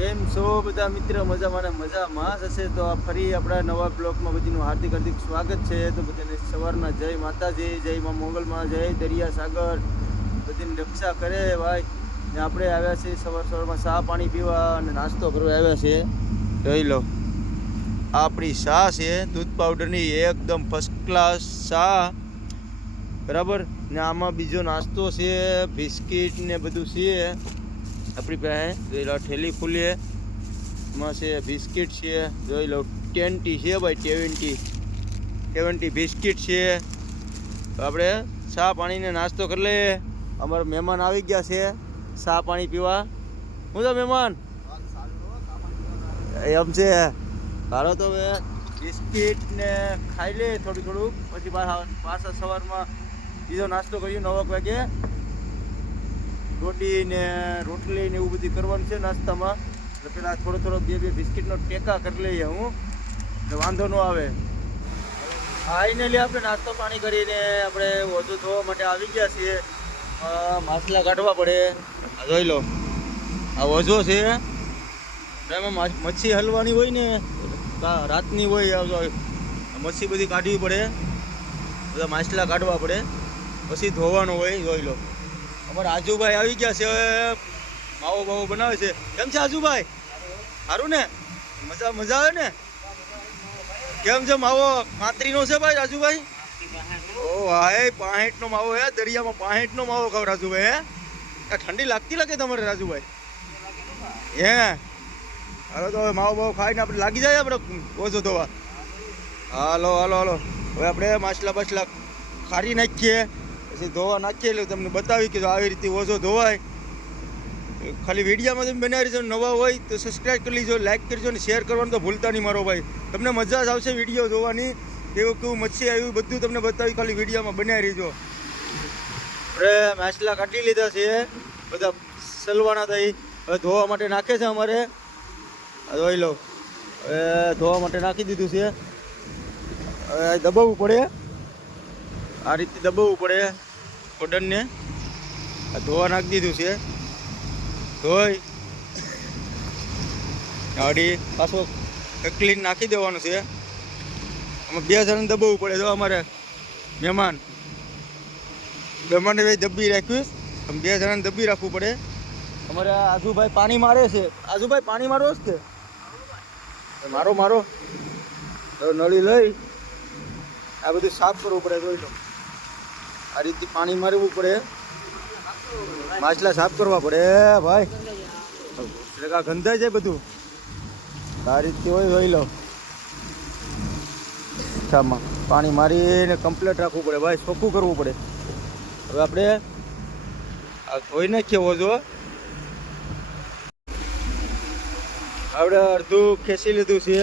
કેમ છો બધા મિત્ર? મજામાં ને મજામાં જ હશે તો ફરી આપણા નવા બ્લોગમાં બધીનું હાર્દિક હાર્દિક સ્વાગત છે. તો બધાને સવારના જય માતાજી, જય માં મોગલમાં, જય દરિયા સાગર, બધીની રક્ષા કરે ભાઈ. ને આપણે આવ્યા છીએ સવારમાં ચા પાણી પીવા અને નાસ્તો કરવા આવ્યા છે. જોઈ લો આપણી ચા છે દૂધ પાવડરની, એકદમ ફર્સ્ટ ક્લાસ ચા, બરાબર. ને આમાં બીજો નાસ્તો છે, બિસ્કિટ ને બધું છે આપણી પાસે. જોઈ લો ઠેલી ફૂલીએ એમાં છે બિસ્કિટ છે. જોઈ લો 20 છે ભાઈ, 70 બિસ્કિટ છે. તો આપણે ચા પાણીને નાસ્તો કરી લઈએ. અમારા મહેમાન આવી ગયા છે ચા પાણી પીવા. શું છે મહેમાન? એમ છે. હાલો તો હવે બિસ્કિટ ને ખાઈ લે થોડું પછી પાછા સવારમાં બીજો નાસ્તો કર્યો 9 વાગે. રોટી ને રોટલી ને એવું બધું કરવાનું છે નાસ્તામાં. એટલે પેલા થોડો બે બિસ્કિટનો ટેકા કરી લઈએ હું, એટલે વાંધો ન આવે. ફાઇનલી આપણે નાસ્તો પાણી કરીને આપણે વધુ ધોવા માટે આવી ગયા છીએ. માછલા કાઢવા પડે. જોઈ લો આ વજો છે, એમાં મચ્છી હલવાની હોય ને, રાતની હોય, મચ્છી બધી કાઢવી પડે, બધા માછલા કાઢવા પડે, પછી ધોવાનું હોય. જોઈ લો અમારા આજુભાઈ આવી ગયા છે, માવો બાવો બનાવે છે. કેમ છે આજુભાઈ? સારું ને? મજા આવે ને? કેમ છે માવો? કાંતરીનો છે ભાઈ રાજુભાઈ? ઓ હાય 65નો માવો હે, દરિયામાં 65નો માવો ખાવ રાજુભાઈ. હે ઠંડી લાગતી લાગે તમારે રાજુભાઈ? હે હાલો તો હવે માવો બાવો ખાઈને આપણે લાગી જાય આપણે ઓછો ધોવા. હાલો હવે આપણે માછલા બાછલા ખારી નાખીએ, પછી ધોવા નાખીએ. એટલે તમને બતાવી કે આવી રીતે ઓછો ધોવાય. ખાલી વિડીયોમાં તમે બનાવી રહેજો. નવા હોય તો સબસ્ક્રાઈબ કરી લેજો, લાઈક કરજો ને શેર કરવાનું તો ભૂલતા નહીં મારો ભાઈ. તમને મજા જ આવશે વિડીયો જોવાની. કેવું મચ્છી આવ્યું બધું તમને બતાવી, ખાલી વિડીયોમાં બનાવી રહેજો. આપણે માછલા કાઢી લીધા છે, બધા સલવાના થઈ. હવે ધોવા માટે નાખે છે અમારે. જોઈ લો હવે ધોવા માટે નાખી દીધું છે. હવે દબાવવું પડે, આ રીતે દબાવવું પડે કોડનને. ધોવા નાખી દીધું છે. ધોઈ ગાડી પાછો ક્લીન નાખી દેવાનું છે. આમાં 2 જણાને દબાવવું પડે. તો અમારે મહેમાનને ભાઈ દબી રાખ્યું, આમ 2 જણાને દબી રાખવું પડે. અમારે આજુભાઈ પાણી મારે છે. આજુભાઈ પાણી મારો છે કે મારો નળી લઈ આ બધું સાફ કરવું પડે. જોઈ લો આ રીતે પાણી મારવું પડે, માછલા સાફ કરવા પડે ભાઈ. ગંધાઈ જાય બધું, આ રીતે હોય. જોઈ લો પાણી મારીને કમ્પ્લીટ રાખવું પડે ભાઈ, ચોખ્ખું કરવું પડે. હવે આપણે આ ધોઈ નાખીએ ઓજો. આપણે અડધું ખેંચી લીધું છે.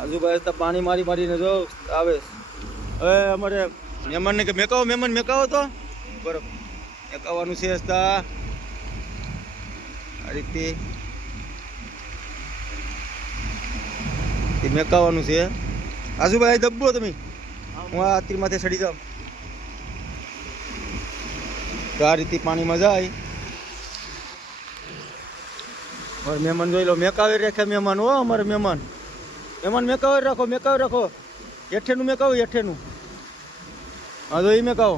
આજુબાજુ પાણી મારીને જો આવે. હવે અમારે મહેમાનને કે મેકાવો તો બરાબર મેકાવવાનું છે. આ રીતે મેકાવવાનું છે. આજુભાઈ દબો તમે, હું આ તીરમાંથી સડી જાઉં. તો આ રીતે પાણીમાં જાય. અમારે મહેમાન જોઈ લો મેકાવી રાખે મહેમાન. હો અમારે મહેમાન મેકાવી રાખો. હેઠેનું મેકાવો, હેઠેનું. હા તો એ મેકાવો,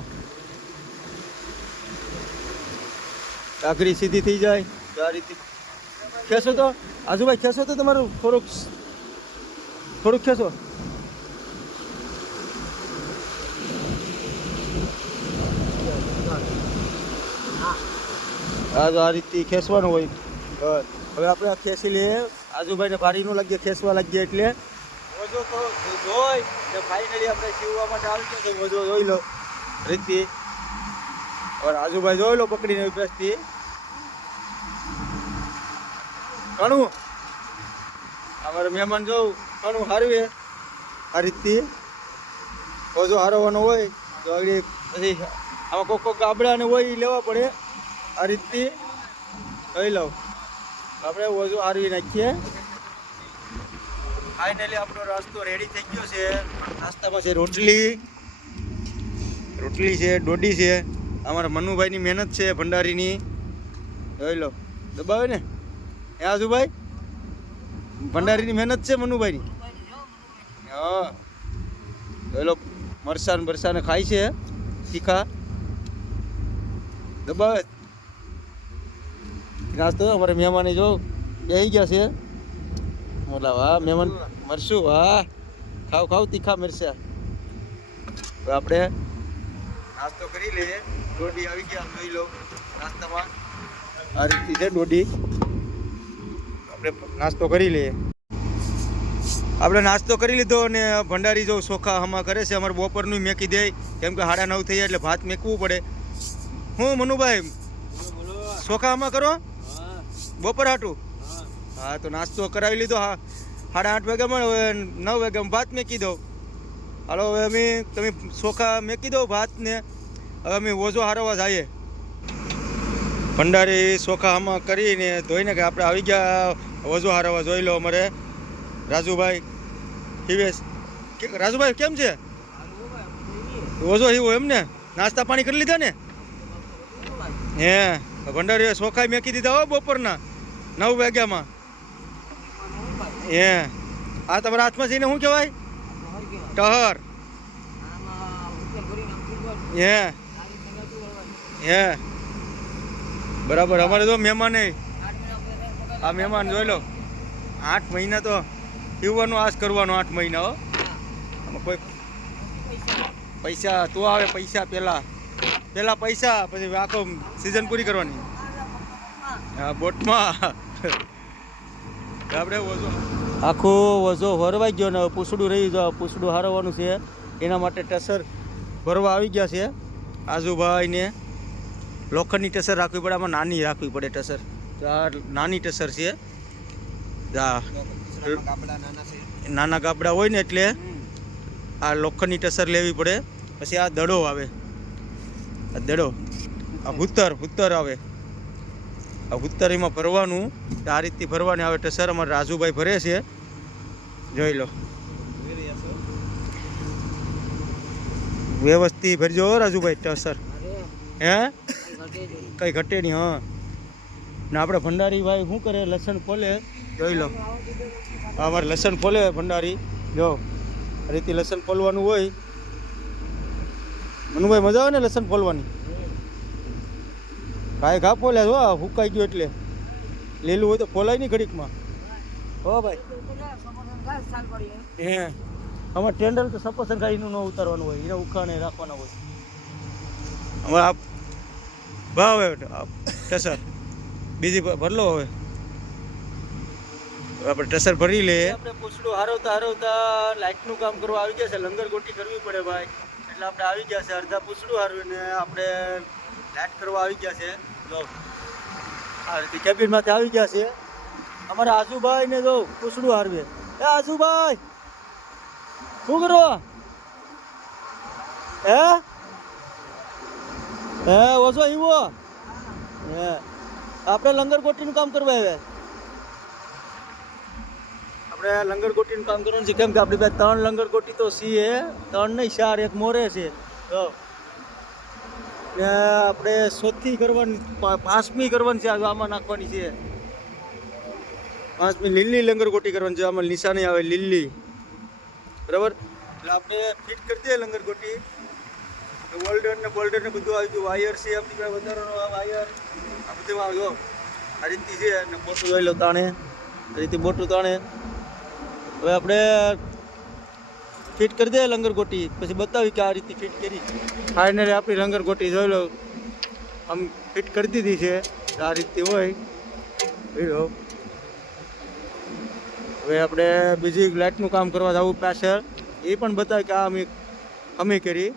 કાકરી સીધી થઈ જાય. આ રીતે ખેંચો તો આજુભાઈ, ખેંચો તો તમારું થોડુંક ખેંચો. આ રીતે ખેંચવાનું હોય. હવે આપણે આ ખેંચી લઈએ. આજુભાઈને ભારી ન લાગીએ, ખેંચવા લાગીએ એટલે વજો તો જોઈ ને ફાઇનલી આપણે સીવવા માટે આવી ગયો. તો વજો જોઈ લો રીતે. હવે આજુભાઈ જોઈ લો પકડીને અભ્યાસથી ઘણું. અમારે મહેમાન જોઉં ઘણું હારવે આ રીતથી ઓછો હારવાનો હોય તો આગળ પછી આમાં કોક ગાબડાને હોય એ લેવા પડે. આ રીતથી લઈ લઉં આપણે ઓછું હારવી નાખીએ. ફાઇનલી આપણો નાસ્તો રેડી થઈ ગયો છે. નાસ્તામાં છે રોટલી છે, ડોડી છે. અમારા મનુભાઈની મહેનત છે ભંડારીની. જોઈ લો દબાવે ને હે આજુભાઈ ભંડારીની મહેનત છે મનુભાઈની. હા પેલો મરસાન બરસાને ખાય છે તીખા દબાવે નાસ્તો. અમારે મહેમાન જો બેસી ગયા છે. મોલા વાહ મહેમાન મરશું વાહ ખાવ ખાવ તીખા મરસા. આપણે નાસ્તો કરી લઈએ. દોડી આવી ગયા જોઈ લો નાસ્તામાં આ રીતની છે દોડી. આપણે નાસ્તો કરી લઈએ. આપણે નાસ્તો કરી લીધો અને ભંડારી જો ચોખા હમા કરે છે. અમારે બપોરનું મેકી દે કેમ કે 9:30 થઈ જાય એટલે ભાત મેકવું પડે. હું મનુભાઈ ચોખા હમા કરો બપોર હાટું? હા તો નાસ્તો કરાવી લીધો. હા 8:30 વાગ્યામાં હવે 9 વાગ્યામાં ભાત મેકી દો. હાલો હવે અમે તમે ચોખા મેકી દો ભાત ને હવે અમે ઓઝો હારવા જઈએ. ભંડારી ચોખા હમા કરીને ધોઈને કે આપણે આવી ગયા ઓઝો હારવા. જોઈ લો અમારે રાજુભાઈ હિવેશ. રાજુભાઈ કેમ છે? ઓઝો હિવો એમ ને? નાસ્તા પાણી કરી લીધા ને? હે ભંડારી ચોખા મેકી દીધા હો બપોરના 9 વાગ્યામાં. હે આ તમારા હાથમાં જઈને શું કહેવાય? ટહર. હે હે બરાબર. અમારે તો મહેમાન આ મહેમાન જોઈ લો 8 મહિના તો પીવાનું આશ કરવાનો. 8 મહિના હો. કોઈ પૈસા તો આવે પૈસા પહેલા પૈસા પછી આખો સિઝન પૂરી કરવાની. હા બોટમાં આપણે વોઝો આખો વોઝો ભરવાઈ ગયો ને પૂછડું રહી ગયો. પૂછડું હારવાનું છે એના માટે ટસર ભરવા આવી ગયા છે આજુભાઈને. લોખંડની ટસર રાખવી પડે. આમાં નાની રાખવી પડે ટસર. તો આ નાની ટસર છે. નાના ગાબડા હોય ને એટલે આ લોખંડની ટસર લેવી પડે. પછી આ દડો આવે. આ દડો આ હુત્તર આવે. આ હુત્તરીમાં ભરવાનું. આ રીતથી ભરવાની આવે ટસર. અમારે રાજુભાઈ ભરે છે જોઈ લો. વ્યવસ્થિત ભરજો રાજુભાઈ ટસર. હે કઈ ઘટે નહીં. હા ને આપણે ભંડારી ભાઈ શું કરે લસણ ફોલે જોઈ લો. અમારે લસણ ફોલે ભંડારી જો આ રીતે લસણ ફોલવાનું હોય. મનુભાઈ મજા આવે ને લસણ ફોલવાની? કાંઈ ઘા ફોલ્યા જો હુકાઈ ગયું એટલે. લીલું હોય તો ફોલાય નહીં ઘડીકમાં. હો ભાઈ હે અમારે ટેન્ડર તો સપોસન કાંઈનું ન ઉતારવાનું હોય. એને ઉખાણે રાખવાના હોય. અમારે આ ભાવ ટસર બીજી ભરલો હવે આપણે ટસર ભરી લઈએ. આપણે પૂછડું હારવતા લાઇટનું કામ કરવા આવી ગયા છે. લંગર ગોટી કરવી પડે ભાઈ એટલે આપણે આવી ગયા છે. અડધા પૂછડું હારવીને આપણે લાઇટ કરવા આવી ગયા છે. જો આ રીતે કેબિનમાંથી આવી ગયા છે. અમારા આશુભાઈ ને જો પૂછડું હારવે. એ આશુભાઈ શું કરો? હે ઓછો ઈવો હે આપણે લંગર ગોટીનું કામ કરવા આવ્યા. આપણે લંગર ગોટીનું કામ કરવાનું છે કેમ કે આપણી પાસે 3 લંગર ગોટી તો છીએ. 3 નહીં 4 એક મોરે છે. તો આપણે ચોથી કરવાની 5મી કરવાની છે. આમાં નાખવાની છે 5મી લીલી લંગર ગોટી કરવાની છે. આમાં નિશાની આવે લીલી બરાબર. એટલે આપણે ફિટ કરી દઈએ લંગર ગોટી. વોલ્ડર ને બધું આવી ગયું. વાયર છે આપણી પાસે વધારાનો. આ વાયર આ બધું આવ્યો આ રીતની છે. અને બોટું જોઈ લો તાણે આ રીતે બોટું તાણે. હવે આપણે ફિટ કરી દઈએ લંગર ગોટી. પછી બતાવી કે આ રીતે ફિટ કરી. ફાઇનલી આપણી લંગર ગોટી જોઈ લો આમ ફિટ કરી દીધી છે. આ રીતથી હોય જોઈ લો. હવે આપણે બીજી લાઇટનું કામ કરવા જવું પાછળ. એ પણ બતાવે કે આ અમે કરી.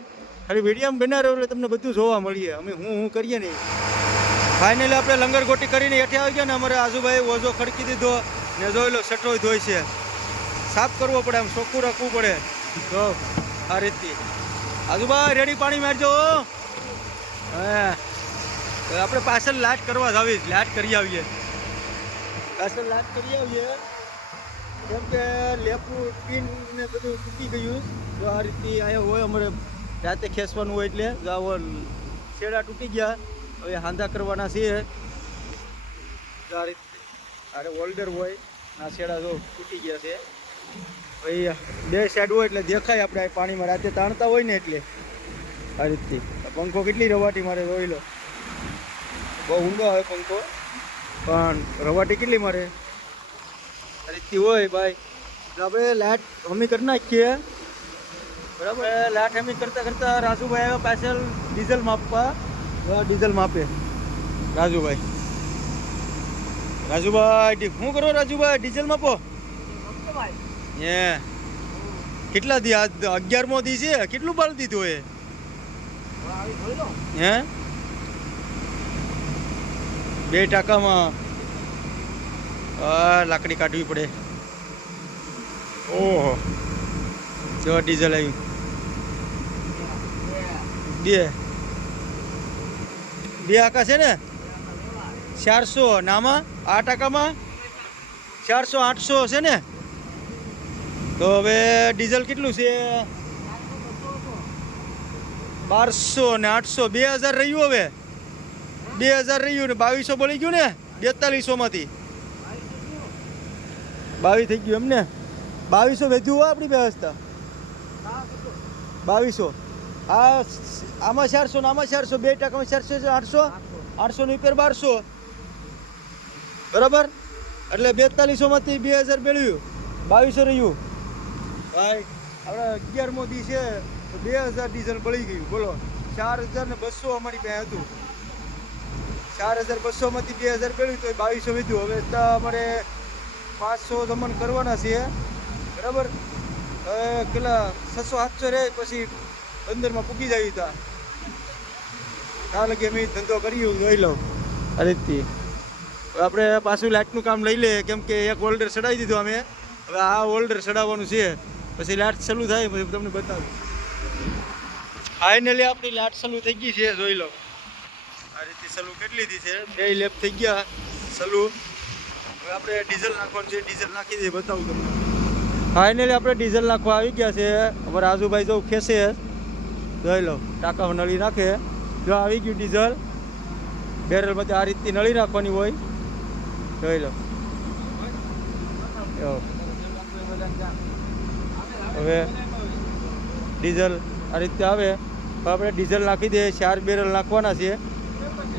ખાલી વિડીયોમાં બના રહ્યો એટલે તમને બધું જોવા મળીએ અમે હું કરીએ નહીં. ફાઇનલી આપણે લંગર ગોટી કરીને હેઠે આવી ગયા ને અમારે આજુભાઈ ઓઝો ખડકી દીધો ને જોઈ લો શટરોય ધોઈ છે. સાફ કરવો પડે આમ ચોખ્ખું રાખવું પડે. જો આ રીતથી આજુભાઈ રેડી પાણી મારજો. હા આપણે પાછળ લાટ કરવા જ આવી. લાટ કરી આવીએ પાછળ લાટ કરી આવીએ કેમ કે લેપું પિન ને બધું તૂટી ગયું. જો આ રીતથી અહીંયા હોય અમારે રાતે ખેંચવાનું હોય એટલે આવો શેડા તૂટી ગયા. હવે હાંધા કરવાના છે. આ અરે ઓલ્ડર હોય આ શેડા જો તૂટી ગયા છે ભાઈ બે સાઈડ હોય એટલે દેખાય આપણે પાણીમાં રાતે તાણતા હોય ને એટલે આ રીતથી પંખો કેટલી રવાટી મારે જોઈ લો બહુ ઊંડો આવે પંખો પણ રવાટી કેટલી મારે આ રીતથી હોય ભાઈ એટલે આપણે લાઇટ હમી કરી નાખીએ બરાબર લાઇટ હમી કરતાં રાજુભાઈ આવ્યા પાછળ ડીઝલ માપવા ડીઝલ માપે રાજુભાઈ શું કરો રાજુભાઈ ડીઝલ માપો હે કેટલા દી આજ 11મો દી છે કેટલું બાળ દીધું એ હે 2 ટાંકામાં લાકડી કાઢવી પડે ઓહો જો ડીઝલ આવ્યું બે આકા છે ને 400 નામાં 8 ટાંકામાં 400 800 છે ને તો હવે ડીઝલ કેટલું છે 1200 ને 800 2000 રહ્યું હવે 2000 રહ્યું ને 2200 બોલી ગયું ને 4200 માંથી 22 થઈ ગયું એમને 2200 વધ્યું હોય આપણી વ્યવસ્થા 2200 આમાં 400 ને આમાં 400 2 ટાંકામાં 400 800 નું ઉપર 1200 બરાબર એટલે 4200 માંથી 2000 મેળવ્યું 2200 રહ્યું ભાઈ આપણે 11મો દી છે તો 2000 ડીઝલ બળી ગયું બોલો 4200 અમારી પાસે હતું 4200 માંથી 2000 મેળવ્યું તો 2200 વધ્યું હવે તો અમારે 500 જમણ કરવાના છે બરાબર કેટલા 600 700 રહે પછી 15માં પૂકી જાય હતા કાલે કે અમે ધંધો કર્યું જોઈ લઉં આ રીતથી આપણે પાછું લાઇટનું કામ લઈ લે કેમ કે એક હોલ્ડર ચડાવી દીધું અમે હવે આ હોલ્ડર ચડાવવાનું છે પછી લાઇટ ચાલુ થાય પછી તમને બતાવું ફાઇનલી આપણી લાઇટ ચાલુ થઈ ગઈ છે જોઈ લો આ રીતે ચાલુ કેટલી હતી છે 2 લેપ થઈ ગયા ચાલુ હવે આપણે ડીઝલ નાખવાનું છે ડીઝલ નાખી દઈએ બતાવું તમને ફાઇનલી આપણે ડીઝલ નાખવા આવી ગયા છે અમારા આજુભાઈ જો ખેંચે જોઈ લો ટાંકામાં નળી નાખે જો આવી ગયું ડીઝલ બેરલમાંથી આ રીતની નળી નાખવાની હોય જોઈ લો હવે ડીઝલ આ રીતે આવે તો આપણે ડીઝલ નાખી દઈએ 4 બેરલ નાખવાના છે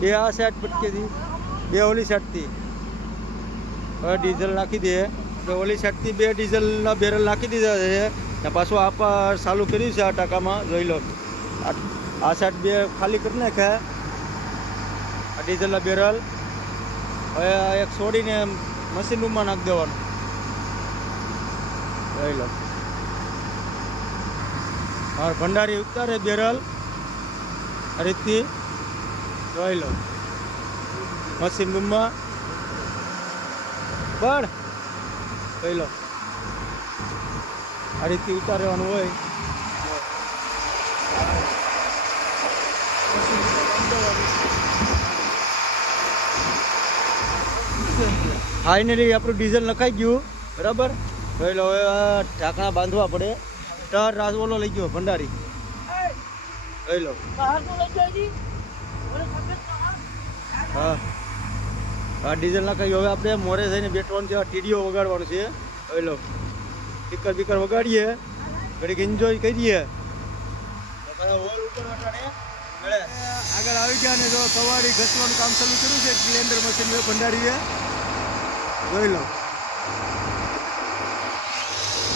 2 આ સાઈડ પટકેથી 2 ઓલી સાઈડથી હવે ડીઝલ નાખી દઈએ તો ઓલી સાઈડથી 2 ડીઝલના બેરલ નાખી દીધા છે ને પાછું આપા ચાલુ કર્યું છે આ ટાંકામાં જોઈ લો આ સાઈડ 2 ખાલી કરી નાખ્યા આ ડીઝલના બેરલ હવે એક છોડીને મશીન રૂમમાં નાખી દેવાનું જોઈ લો और भंडारी उतारे बेरल आ रीतनी જોઈ લો મશીન રૂમમાં બળ જોઈ લો આ રીતથી ઉતારવાનું હોય ફાઇનલી આપણું ડીઝલ નખાઈ ગયું બરાબર જોઈ લો હવે ઢાંકણા બાંધવા પડે ચાર રાસ ઓલો લઈ ગયો ભંડારી જોઈ લો હા હા ડીઝલ નાખાયું હવે આપણે મોરે થઈને બેઠવાનું છે ટીડીઓ વગાડવાનું છે જોઈ લો સ્પીકર બીકર વગાડીએ ઘડીક એન્જોય કરીએ હોલ ઉપર મળે આગળ આવી ગયા ને જો સવારી ઘસવાનું કામ ચાલુ કર્યું છે ગ્લેન્ડર મશીન ભંડારીએ જોઈ લો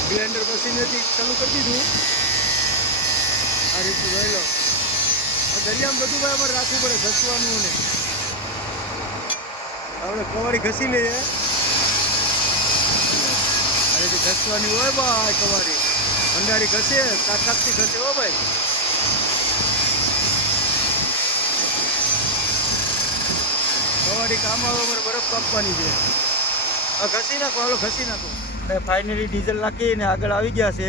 ગ્લેન્ડર મશીનથી ચાલુ કરી દીધું આ રીતે જોઈ લો દરિયામાં બધું ભાઈ અમારે રાખવું પડે ઘસવાનું ને આપણે કવાડી ઘસી લઈએ આ રીતે ઘસવાની હોય ભાઈ કવાડી ભંડારી ઘસે તાકાતથી ઘસે હો ભાઈ કવાડી કામ આવે અમારે બરફ કાપવાની છે ઘસી નાખો હાલો ઘસી નાખો ફાઇનલી ડીઝલ નાખીને આગળ આવી ગયા છે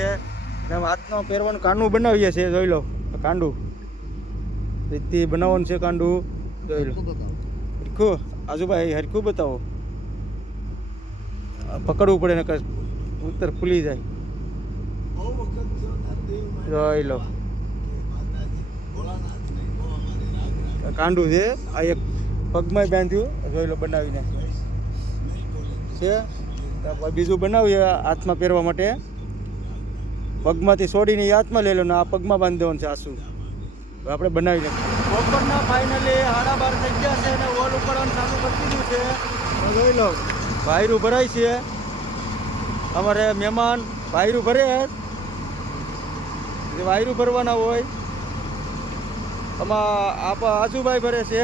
હાથનો પહેરવાનું કાંડું બનાવીએ છીએ જોઈ લો કાંડું રીતથી બનાવવાનું છે કાંડું જોઈ લો હરખું આજુભાઈ હરખું બતાવો પકડવું પડે ને ઉત્તર ખુલી જાય જોઈ લો કાંડું છે આ એક પગમાં બાંધ્યું જોઈ લો બનાવીને છે. બીજું બનાવીએ હાથમાં પહેરવા માટે. પગમાંથી છોડીને એ હાથમાં લઈ લો ને આ પગમાં બાંધી દેવાનું છે આસુ. આપણે બનાવી લઈએ. બપોરના ફાઇનલી 12:30 થઈ ગયા છે અને વોલ ઉપાડવાનું ચાલુ કરી દીધું છે. જોઈ લો વાયરું ભરાય છે. અમારે મહેમાન વાયરું ભરે વાયરું ભરવાના હોય. આમાં આજુભાઈ ભરે છે.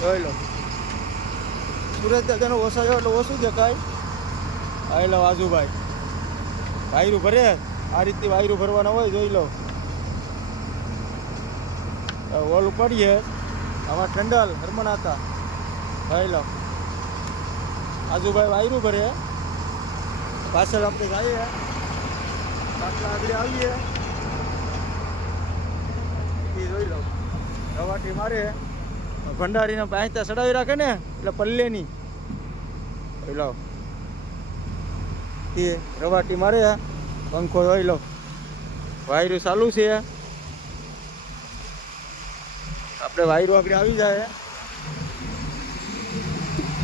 જોઈ લો સુરત દાદાનો ઓછા જો એટલે ઓછું દેખાય. આ લો આજુભાઈ વાયરું ભરે. આ રીતની વાયરું ભરવાના હોય. જોઈ લો વોલ ઉપાડીએ. આમાં ટંડલ હરમન હતા. જોઈ લો આજુભાઈ વાયરું ભરે. પાછળ આપણે જઈએ પાછળ આગળ આવીએ. એ જોઈ લો રવાટી મારે ભંડારીને પાંચતા ચડાવી રાખે ને એટલે પલ્લેની. જોઈ લો એ રવાટી મારે પંખો. જોઈ લો વાયરું ચાલુ છે. આપણે વાયરું આગળ આવી જાય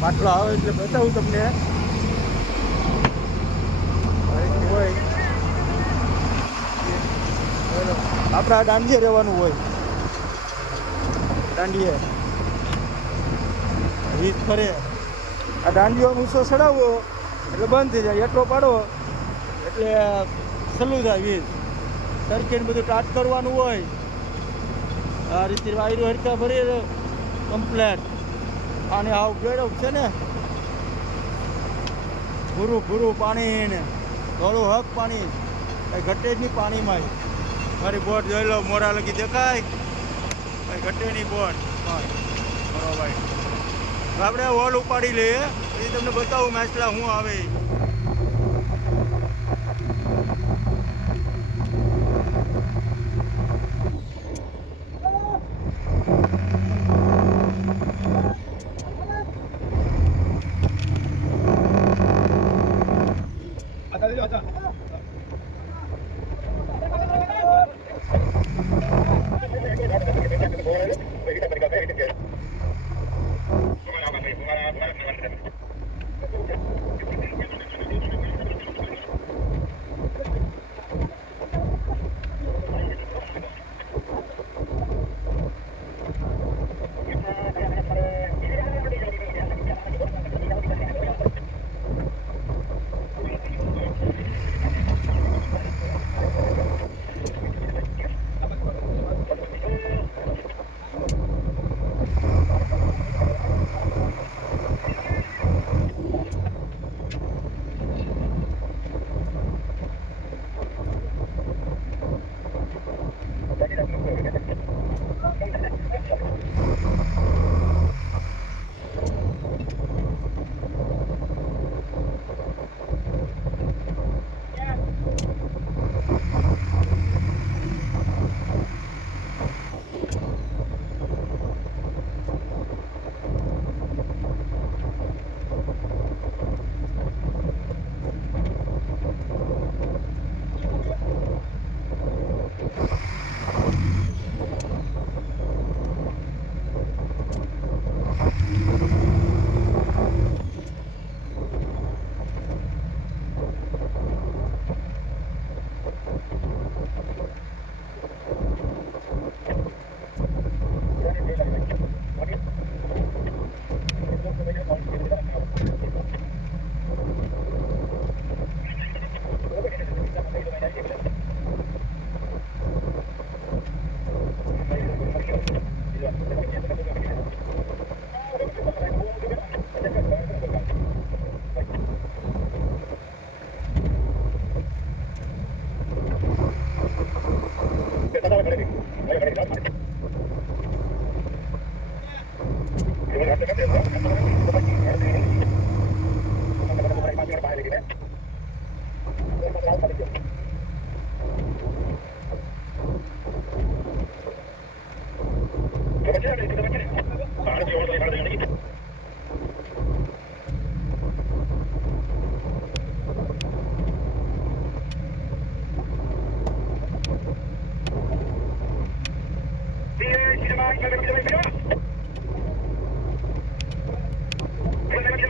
પાટલો આવે એટલે બતાવું તમને. હોય આપણે આ દાંડીએ રહેવાનું હોય. દાંડીએ વીજ ફરે. આ દાંડીઓ ઊંચો ચડાવવો એટલે બંધ થઈ જાય. એટલો પાડો એટલે સલું થાય વીજ. સરખીને બધું ટાટ કરવાનું હોય. આ રીતે વાયરું હરકા ભરી કમ્પ્લેટ. આને આવ ગેડો છે ને ભૂરું ભૂરું પાણી ને થોડું હક પાણી કઈ ઘટે જ નહીં પાણીમાં. મારી બોટ જોઈ લો મોરા લગી દેખાય. કઈ ઘટે નહીં બોટ. બરોબર આપણે વોલ ઉપાડી લઈએ પછી તમને બતાવું મેચલા શું આવે.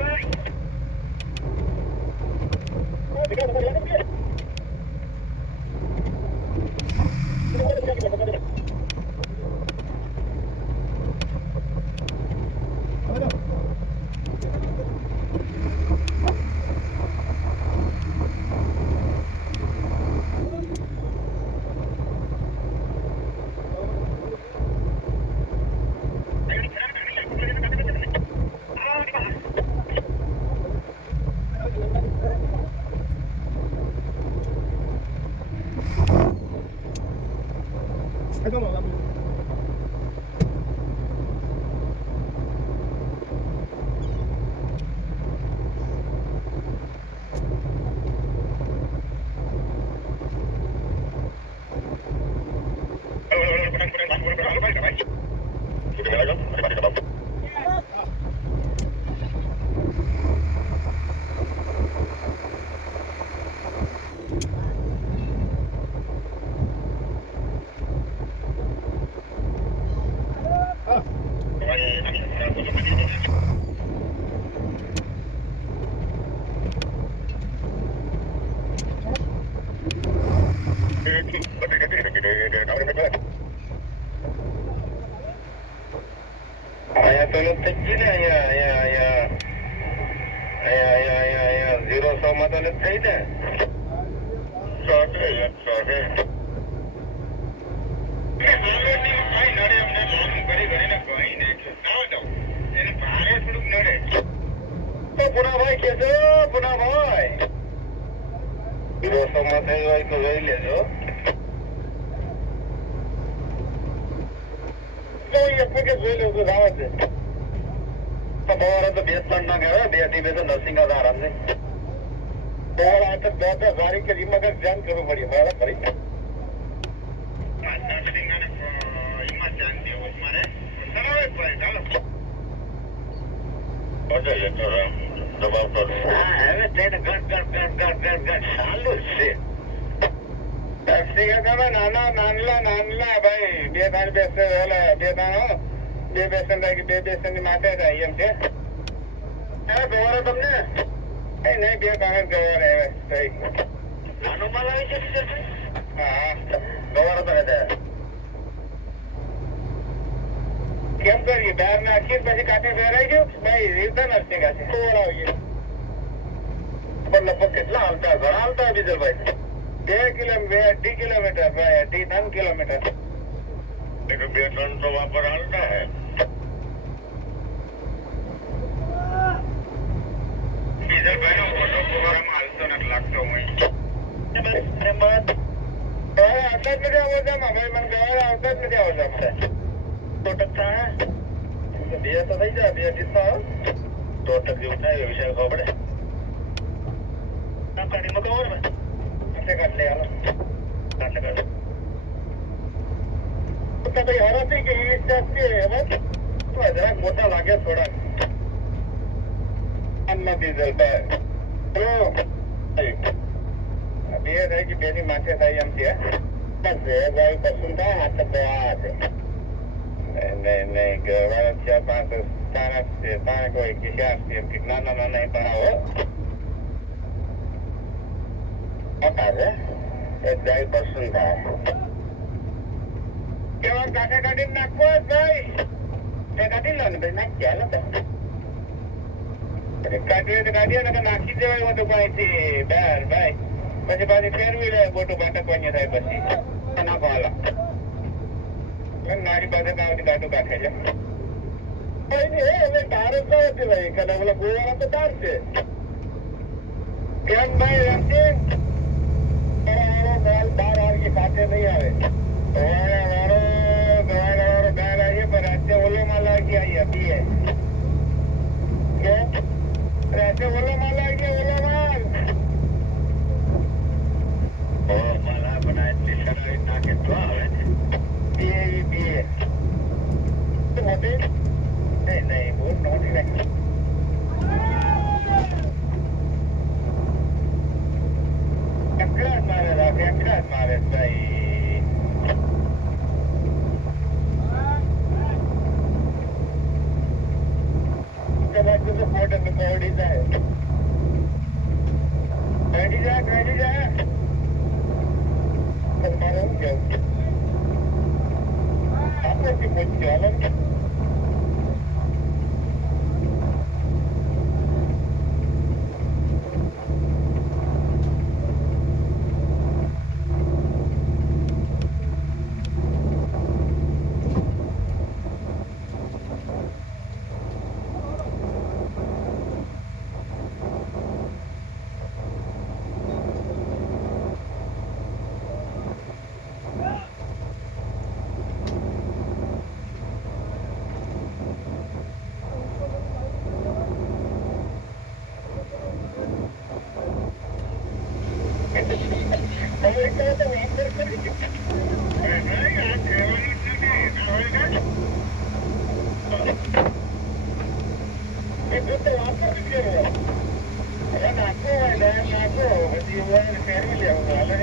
Bye. અહીંયા તો નથી થઈ ગઈ ને અહીંયા 0 માં તો નથી થઈ ને 0 માં થઈ હોય તો જોઈ લેજો. બવારા તો 2-3 ના કહેવાય, 2 થી 2 તો નર્સિંગ આરામ છે. બવારા તો 10 સારી કરી મગર ધ્યાન કરવું પડે. બરાબર ફરી નર્સિંગ અને એમાં ધ્યાન દેવું મારે સરાવે પડે. ચાલો દબાવ કરો. હા હવે ટ્રેન ગટ ચાલુ જ છે. નાનલા ભાઈ 2 દાણ બેસે 2 દાણો 2 બેસન રાખી 2 બેસન ની માથે થાય એમ છે. ગવારો તમને નહીં 2 દાણ ગવારે નાનો માલ આવી છે. હા ગવારો તો કેમ કરીએ બહાર નાખીએ પછી કાંઠે ફેરાઈ ગયો ભાઈ રીવતા નથી કાંઠે આવીએ. લગભગ કેટલા હાલતા ઘણા હાલતા બીજલભાઈ 2 કિલોમીટર 2 કિલોમીટર ભાઈ 3 કિલોમીટર 2-3 તો વાપર હાલતા હે. બીજલભાઈ નો ફોટો પ્રોગ્રામ હાલતો નથી લાગતો હું આવતા જ નથી આવતામાં ભાઈ મને ગવાર આવતા જ નથી આવતામાં. 2% થાય 2 તો થઈ જાય 2 ડિસ્કા 2% જેવું થાય એ વિષય ખબર પડે. ગાડીમાં ખબર કાટ લે હાલો કાટ ભાઈ હરાતી કે એવી જરાક મોટા લાગે થોડા ડીઝલ બે થાય કે 2 ની માથે થાય એમ છે. પસંદ થાય હાથ છે નહીં ગવાળા 4-5 5 હોય કે 4 એમ કે નાના પણ આવો પસંદ થાય કેવા કાઢે કાઢીને નાખવો ભાઈ કાઢી લો ને ભાઈ નાખી ચાલો કાઢીએ તો કાઢીએ ને નાખી દેવાય મોટું પાણીથી બહાર ભાઈ પછી પાછી ફેરવી લે મોટું પાટકવાની થાય પછી નાખો હાલો મારી પાસે કાઢું કાઢે છે તારો તો હતી ભાઈ કદાચ ઓલા ગોવાળા તો તાર છે કેમ ભાઈ રમતી 12 વાગે સાથે નહીં આવે ગવાળા ગાળ આવીએ પણ રાતે ઓલોમાં લાગી આવીએ પીએ રાતે ઓલોમાં લાગીએ ઓલોમાં માલા બનાવે એટલી સરળ નાખે તો આવે પીએ મોટી નહીં બહુ નોટી નાખી મારે ભાઈ બાજુ તો ફોટો કવડી જાય મારે શું કેવું આપણે પૂછ્યું હાલો હવે એટલે તો વાત કરી નહીં આ કહેવાનું જ નથી ના હોય ને એ તો વાત જ કરો હવે નાખો હોય ડાયર નાખો પછી હોય ને ફેરવી લેવું હાલે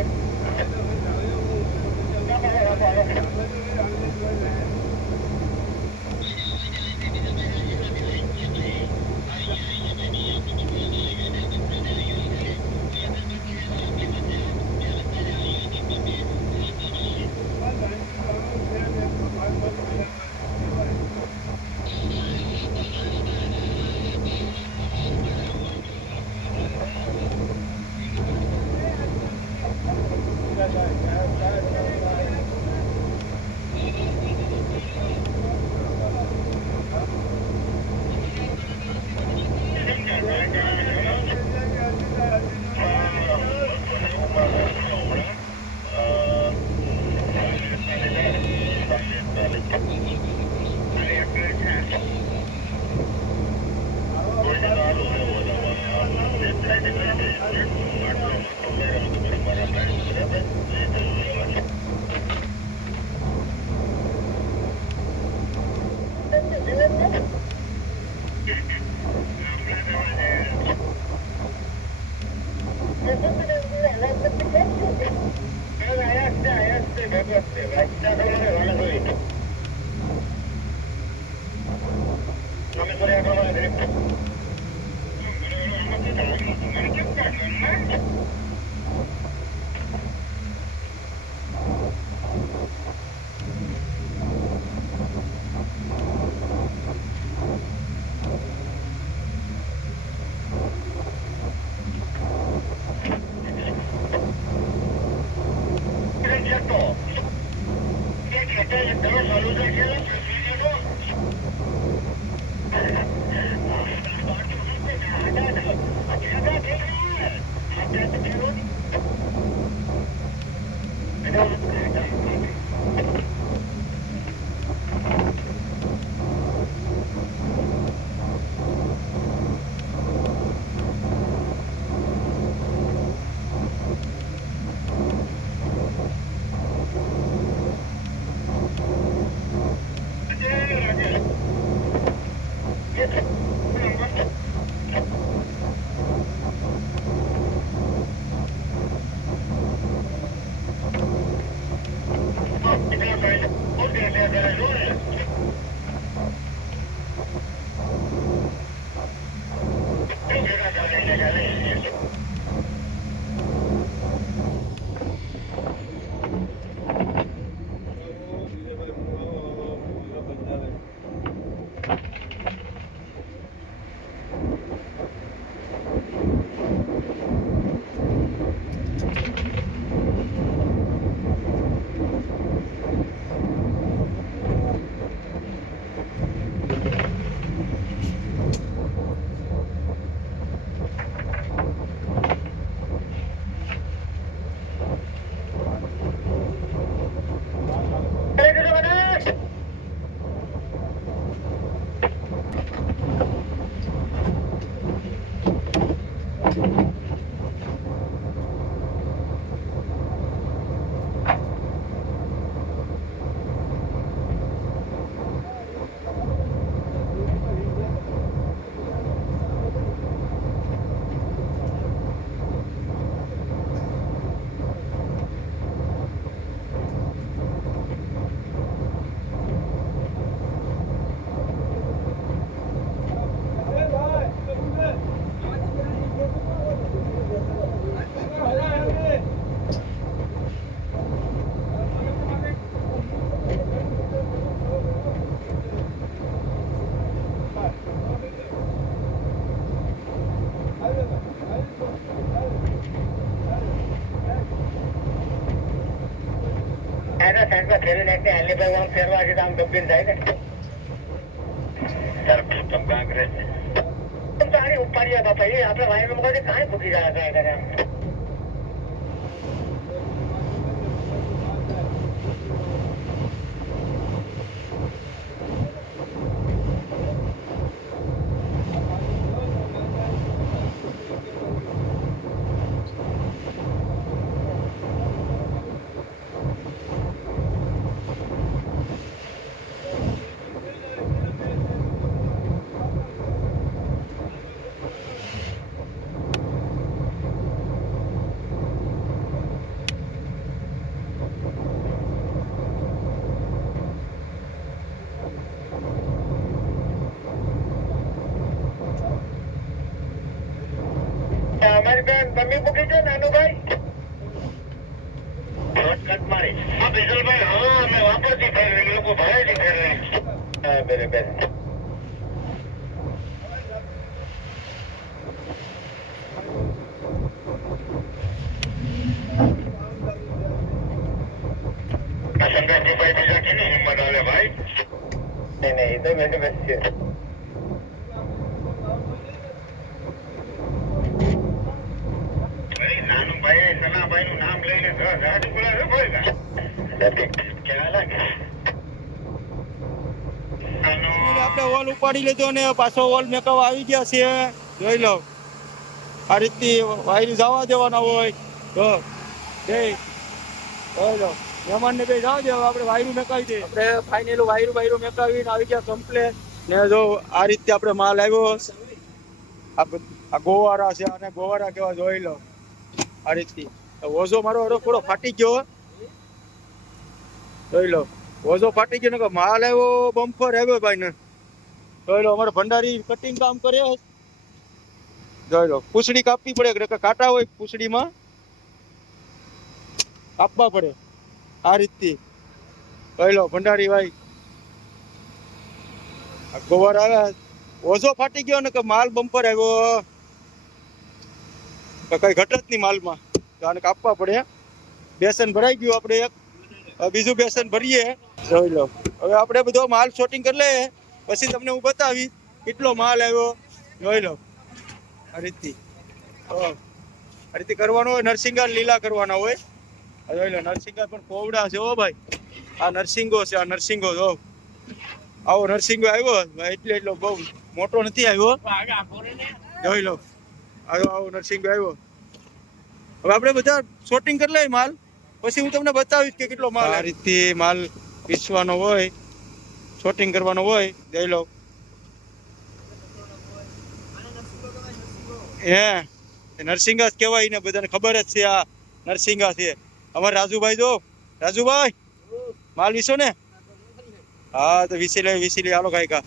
સાઈડમાં ફેરવી નાખને હાલી ભાઈ આમ ફેરવા છે તો આમ ડબ્બીને થાય ને કાંકરેજ પાણી ઉપાડીએ બાપા એ આપણે વાયર મૂકવા કાંઈ ફૂટી જાય કાંઈ કરે અમારી બેન તમે મૂકી છો નાનુભાઈ શોર્ટકટ મારી હા વિજલભાઈ હા અમે વાપરથી ફેરવે એ લોકો ભાડેથી ફેરવે હા બરાબર શંકરજીભાઈ બીજા કેની હિંમત આવે ભાઈ નહીં એ તો બરાબર છે નાનું ભાઈ સનાભાઈ નું નામ લઈને ગાડી બોલાવે ભાઈ કેવા લાગે આપણે વોલ ઉપાડી લીધો ને પાછો વોલ મેકઅપ આવી ગયા છે જોઈ લો આ રીતની વાયરી જવા દેવાના હોય તો જોઈ લો મહેમાન ને બે જવા દેવા આપણે વાયરું મેકાવી દઈએ આપણે ફાઇનલ વાયરું મેકાવીને આવી ગયા કમ્પ્લેટ ને જો આ રીતે આપણે માલ આવ્યો આ ગોવારા છે અને ગોવારા કેવા જોઈ લો આ રીતની ઓઝો મારો થોડો ફાટી ગયો જોઈ લો ઓઝો ફાટી ગયો ને માલ આવ્યો બમ્પર આવ્યો ભાઈ ને જોઈ લો અમારે ભંડારી કટિંગ કામ કરે જોઈ લો પૂછડી કાપવી પડે કે કાંટા હોય પૂછડીમાં કાપવા પડે આ રીતથી જોઈ લો ભંડારી ભાઈ ગોવાર આવ્યા ઓઝો ફાટી ગયો ને કે માલ બમ્પર આવ્યો કઈ ઘટત નહીં માલમાં આને કાપવા પડે બેસન ભરાઈ ગયું આપણે એક બીજું બેસન ભરીએ જોઈ લો હવે આપણે બધો માલ શોટિંગ કરી લઈએ પછી તમને હું બતાવી કેટલો માલ આવ્યો જોઈ લો આ રીતથી કરવાનો હોય નરસિંગા લીલા કરવાના હોય જોઈ લો નરસિંગા પણ કોવડા છે હો ભાઈ આ નરસિંગો છે આ નરસિંગો જો આવો નરસિંગો આવ્યો એટલો બહુ મોટો નથી આવ્યો જોઈ લો આવો નરસિંગો આવ્યો હવે આપણે બધા શોટિંગ કરી લઈએ માલ પછી હું તમને બતાવીશ કે કેટલો માલ આ રીતે માલ પીસવાનો હોય શોટિંગ કરવાનો હોય જોઈ લો હે નરસિંગા કહેવાય ને બધાને ખબર જ છે આ નરસિંગા છે અમારે રાજુભાઈ જો રાજુભાઈ માલ વિસો ને હા તો વિસી લે હાલો કાંઈકા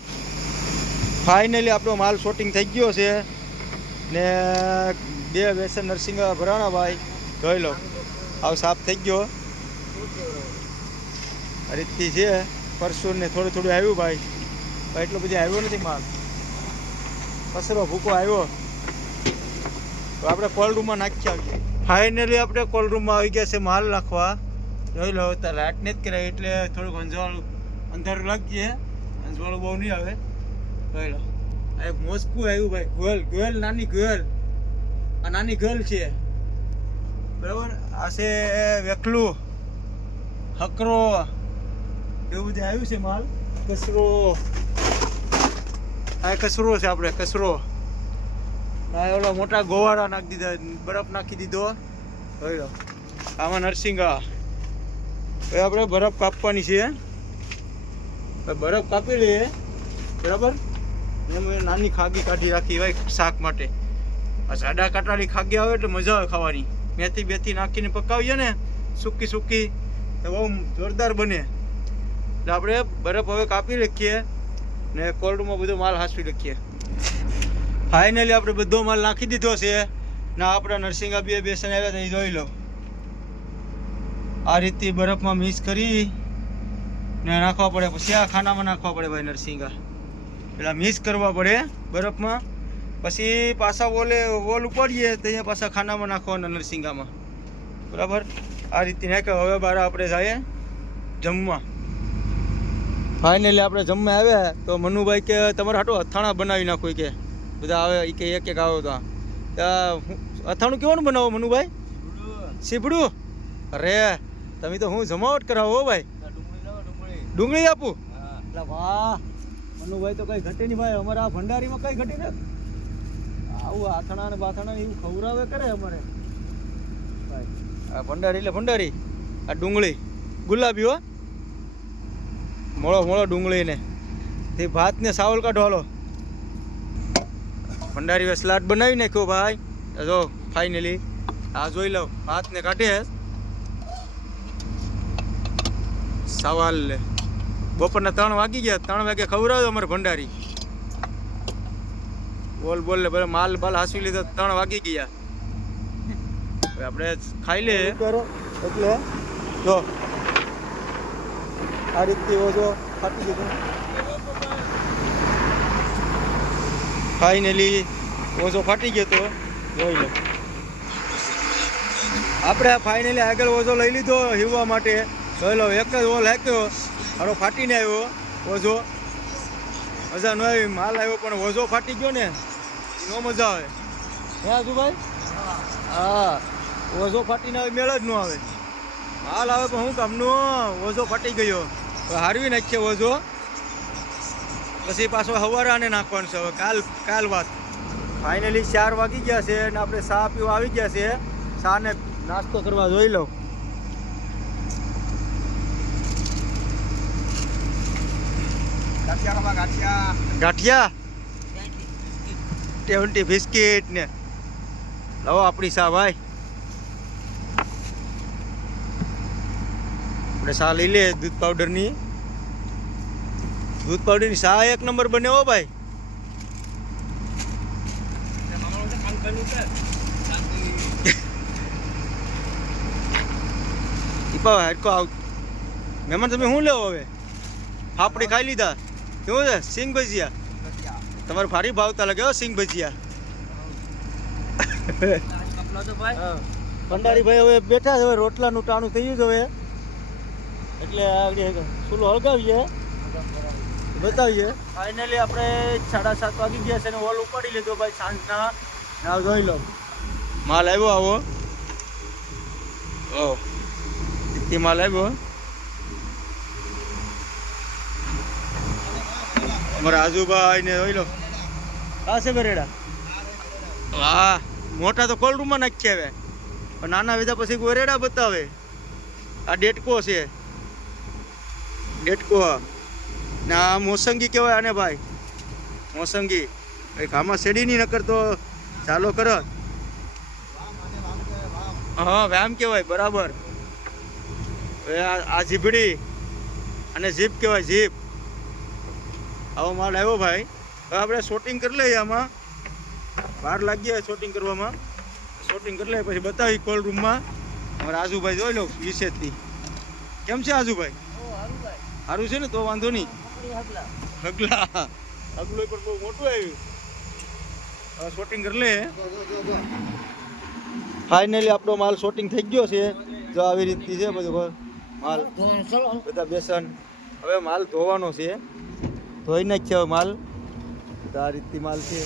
ફાઇનલી આપણો માલ શોટિંગ થઈ ગયો છે ને 2 બેસન નરસિંગા ભરાણા ભાઈ જોઈ લો આવ સાફ થઈ ગયો આ રીતથી છે પરસું ને થોડું આવ્યું ભાઈ એટલો બધી આવ્યો નથી માલ કચરો ભૂકો આવ્યો તો આપણે કોલ્ડ રૂમમાં નાખી આવીએ ફાઇનલી આપણે કોલ્ડ રૂમમાં આવી ગયા છે માલ નાખવા જોઈ લો તો લાઇટ નથી કરાય એટલે થોડુંક અંધારું લાગીએ અંજવાળું બહુ નહીં આવે જોઈ લો આ એક મોસ્કું આવ્યું ભાઈ ગોયલ નાની ગોયલ આ નાની ગર્લ છે બરાબર આ છે વેકલું હકરો એવું બધું આવ્યું છે માલ કચરો આ કચરો છે આપણે કચરો ઓલા મોટા ગોવાળા નાખી દીધા બરફ નાખી દીધો જોઈ લો આમાં નરસિંગા હવે આપણે બરફ કાપવાની છે બરફ કાપી લઈએ બરાબર એમ નાની ખાગી કાઢી રાખી ભાઈ શાક માટે આ સાડા કાટાળી ખાગી આવે એટલે મજા આવે ખાવાની મેથી બેથી નાખીને પકાવીએ ને સૂકી તો બહુ જોરદાર બને એટલે આપણે બરફ હવે કાપી લખીએ ને કોલ્ડમાં બધો માલ હાંસવી લખીએ ફાઇનલી આપણે બધો માલ નાખી દીધો છે ને આપણા નરસિંગા 2 બેસન આવ્યા તો એ જોઈ લો આ રીતે બરફમાં મિક્સ કરી ને નાખવા પડે પછી આ ખાનામાં નાખવા પડે ભાઈ નરસિંગા એટલે મિક્સ કરવા પડે બરફમાં પછી પાછા વોલ ઉપાડીએ તો અહીંયા પાછા ખાનામાં નાખવાના નરસિંગામાં બરાબર આ રીતે નાખે હવે બહાર આપણે જઈએ જમવા ફાઇનલી આપણે જમવા આવ્યા તો મનુભાઈ કે તમારે હાટો અથાણા બનાવી નાખો કે બધા આવે કે એક આવો તો અથાણું કેવાનું બનાવો મનુભાઈ સીપડું અરે તમે તો હું જમાવટ કરાવો ભાઈ ડુંગળી આપું એટલે વાહ મનુભાઈ તો કઈ ઘટે નહીં ભાઈ અમારે આ ભંડારીમાં કઈ ઘટે ને આવું આથણા ને બાથણા એવું ખવડાવે કરે અમારે ભાઈ આ ભંડારી એટલે ભંડારી આ ડુંગળી ગુલાબી હો મોળો ડુંગળી ને તે ભાત ને સાવલ કાઢો હાલો ભંડારી સલાડ બનાવી નાખ્યો ભાઈ જો ફાઇનલી આ જોઈ લો ભાત ને કાઢે સવાલ લે બપોરના 3 વાગી ગયા 3 વાગે ખવડાવ્યો અમારે ભંડારી બોલ લે માલ હાસવી લીધો 3 વાગી ગયા હવે આપણે ખાઈ લઈએ એટલે જો આ રીતથી ઓછો ફાટી ગયો ફાઇનલી ઓછો ફાટી ગયો તો જોઈ લો આપણે ફાઇનલી આગળ ઓછો લઈ લીધો હીવવા માટે જોઈ લો એક જ ઓલ હાક્યો હારો ફાટીને આવ્યો ઓછો મજા ન આવી માલ આવ્યો પણ ઓછો ફાટી ગયો ને નો મજા આવે હે આજુભાઈ હા ઓછો ફાટીને આવે મેળ જ ન આવે માલ આવે પણ હું કામનો ઓછો ફાટી ગયો હારવી નાખીએ ઓછો પછી પાછો હવારાને નાખવાનું છે હવે કાલ વાત ફાઇનલી 4 વાગી ગયા છે અને આપણે ચા પીવા આવી ગયા છે ચા ને નાસ્તો કરવા જોઈ લો ગાંઠિયા 20 બિસ્કિટ ને લાવો આપણી ચા ભાઈ આપણે ચા લઈ લે દૂધ પાવડરની ચા એક નંબર બને હો ભાઈ મહેમાન તમે શું લેવો હવે ફાફડી ખાઈ લીધા કેવું છે સિંગ ભજીયા તમારે ભારી ભાવતા લાગે હો સિંગ ભજીયા ભંડારી ભાઈ હવે બેઠા છે હવે રોટલાનું ટાણું થઈ ગયું છે હવે એટલે આગળ ચૂલો હળગાવીએ બતાવીએ ફાઇનલી આપણે 7:30 વાગી ગયા છે ને હોલ ઉપાડી લીધો ભાઈ સાંજના નાવ જોઈ લો માલ આવ્યો આવો ઓ તે માલ આવ્યો અમારા આજુભાઈ ને જોઈ લો આ છે બરેડા હા મોટા તો કોલ્ડ રૂમમાં નાખી આવે પણ નાના વિધા પછી ગોરેડા બતાવે આ ડેટકો છે ડેટકો ને આ મોસંગી કહેવાય આને ભાઈ મોસંગી ભાઈ આમાં શેડી નહીં નકર તો ચાલો કરો હા વ્યામ કહેવાય બરાબર આ જીભડી અને જીપ કહેવાય જીપ આવો માલ આવ્યો ભાઈ હવે આપણે શૂટિંગ કરી લઈએ આમાં વાર લાગી જાય શૂટિંગ કરવામાં શૂટિંગ કરી લઈએ પછી બતાવી કોલ્ડ રૂમમાં અમારા આજુભાઈ જોઈ લો વિશેષથી કેમ છે આજુભાઈ સારું છે ને તો વાંધો નહીં હગલા હગલો પણ બહુ મોટું આવ્યું હવે શૂટિંગ કરી લે ફાઇનલી આપણો માલ શૂટિંગ થઈ ગયો છે જો આવી રીતથી છે બધું માલ બધા બેસન હવે માલ ધોવાનો છે ધોઈ નાખ્યો માલ આ રીતથી માલ છે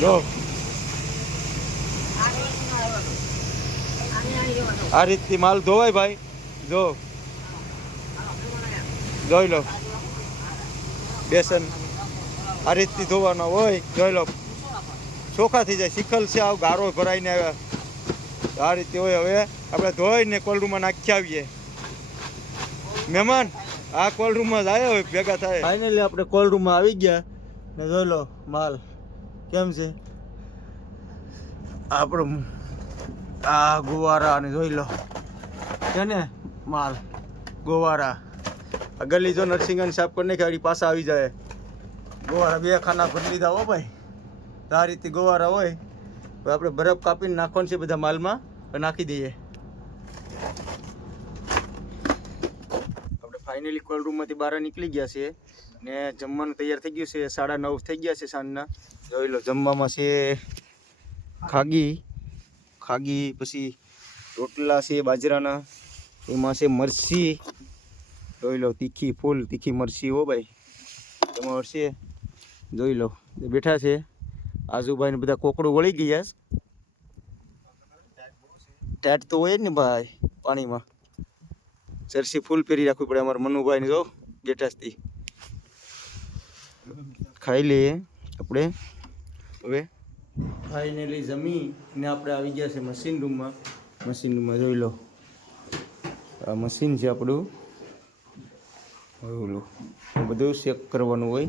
જો આ રીતથી માલ ધોવાય ભાઈ જો જોઈ લો બેસન આ રીતથી ધોવાનો હોય જોઈ લો ચોખ્ખા થઈ જાય શીખલ છે આવ ગારો ભરાઈને આવ્યા આ રીતે હોય હવે આપણે ધોઈને કોલ્ડ રૂમમાં નાખી આવીએ મહેમાન આ કોલ્ડ રૂમમાં જ આવ્યા હોય ભેગા થાય ફાઇનલી આપણે કોલ્ડ રૂમમાં આવી ગયા ને જોઈ લો માલ કેમ છે આપણો આ ગોવારા અને જોઈ લો છે ને માલ ગોવારા આ ગલી જો નરસિંગન સાફ કરી નાખી પાછા આવી જાય ગોવારા 2 ખાના ભરી લીધા હો ભાઈ આ રીતે ગોવારા હોય તો આપણે બરફ કાપીને નાખવાનું છે બધા માલમાં નાખી દઈએ આપણે ફાઇનલી કોલ્ડ રૂમમાંથી બહાર નીકળી ગયા છે ને જમવાનું તૈયાર થઈ ગયું છે 9:30 થઈ ગયા છે સાંજના જોઈ લો જમવામાં છે ખાગી પછી રોટલા છે બાજરાના એમાં છે મરચી જોઈ લો તીખી મરચી હો ભાઈ એમાં છે જોઈ લો બેઠા છે આજુભાઈને બધા કોકડું વળી ગયા ટાટ તો હોય જ ને ભાઈ પાણીમાં જર્સી ફૂલ પહેરી રાખવી પડે અમારા મનુભાઈને જો ગેટાસથી ખાઈ લઈએ આપણે હવે ફાઇનલી જમીને આપણે આવી ગયા છે મશીન રૂમમાં જોઈ લો આ મશીન છે આપણું ઓલું બધું ચેક કરવાનું હોય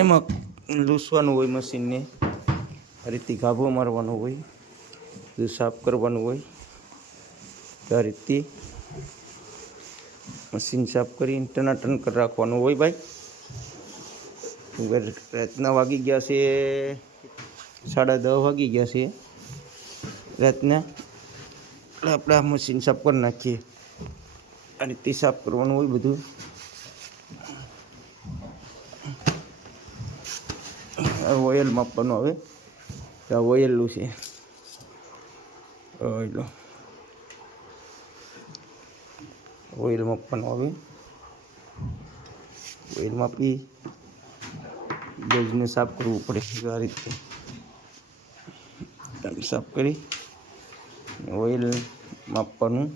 એમાં લૂસવાનું હોય મશીનને આ રીતે ગાભો મારવાનો હોય બધું સાફ કરવાનું હોય આ રીતે મશીન સાફ કરીને ટનાટન કરી રાખવાનું હોય ભાઈ રાતના વાગી ગયા છે 10:30 વાગી ગયા છે રાતના. એટલે આપણે આ મશીન સાફ કરી નાખીએ. આ રીતે સાફ કરવાનું હોય બધું. ઓઇલ માપવાનું આવે. આ ઓઇલનું છે. ઓઇલ માપવાનું આવે. ઓઇલ માપી ગેજને સાફ કરવું પડે. આ રીતે સાફ કરી ઓઇલ માપવાનું.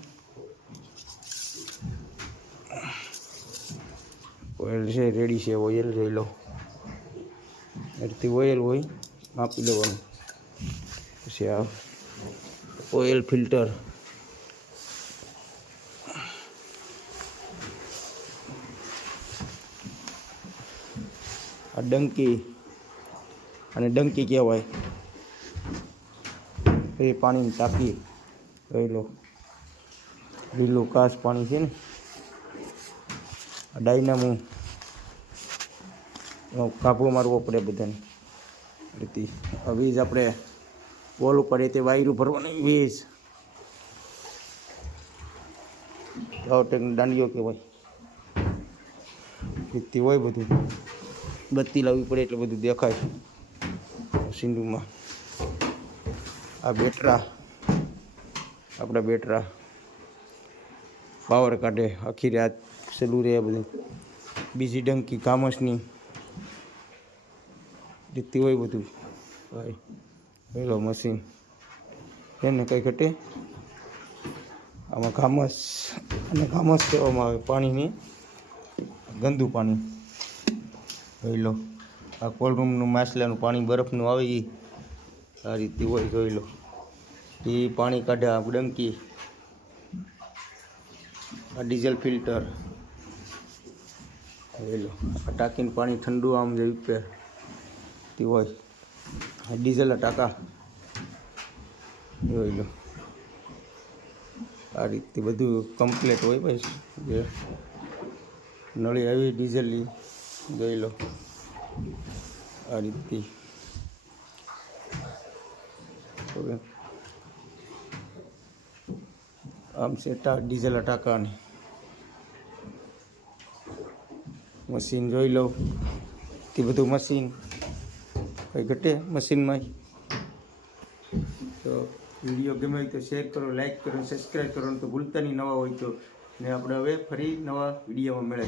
ઓઇલ છે રેડી છે. ઓઇલ જોઈ લો. આ રીતે ઓઇલ હોય માપી લેવાનું. પછી આ ઓઇલ ફિલ્ટર, આ ડંકી, અને ડંકી કહેવાય. એ પાણીની ટાંકી જોઈ લો. લીલું કાચ પાણી છે ને. આ ડાયનામો, કાબુ મારવો પડે બધાને. રીતે આ વીજ આપણે વોલ ઉપર તે વાયરું ભરવાની વીજ. દાંડીઓ કહેવાય. રીતે હોય બધું. બત્તી લાવવી પડે એટલે બધું દેખાય સિંધુમાં. આ બેટરા, આપણા બેટરા પાવર કાઢે આખી રાત ચાલુ રહે બધું. બીજી ડંકી કામસની રીતે હોય બધું. ભાઈ પેલો મશીન એને કંઈ ઘટે. આમાં ઘામસ, અને ઘામસ કહેવામાં આવે પાણીની, ગંદુ પાણી. જોઈ લો. આ કોલ્ડ રૂમનું માછલાનું પાણી બરફનું આવે એ આ રીતે હોય. જોઈ લો. એ પાણી કાઢે આ ડંકી. આ ડીઝલ ફિલ્ટર જોઈ લો. આ ટાંકીનું પાણી ઠંડુ આમ જે ઉપર તે હોય. આ ડીઝલ ટાંકા જોઈ લો. આ રીતે બધું કમ્પ્લેટ હોય ભાઈ. જે નળી આવી ડીઝલની જોઈ લો. આ રીતે આમ છે ડીઝલ ટાંકાની મશીન જોઈ લો. તે બધું મશીન કંઈ ઘટે મશીનમાં. તો વિડીયો ગમે હોય તો શેર કરો, લાઈક કરો, સબસ્ક્રાઈબ કરો. તો ભૂલતા નહીં નવા હોય તો. ને આપણે હવે ફરી નવા વિડીયોમાં મળે.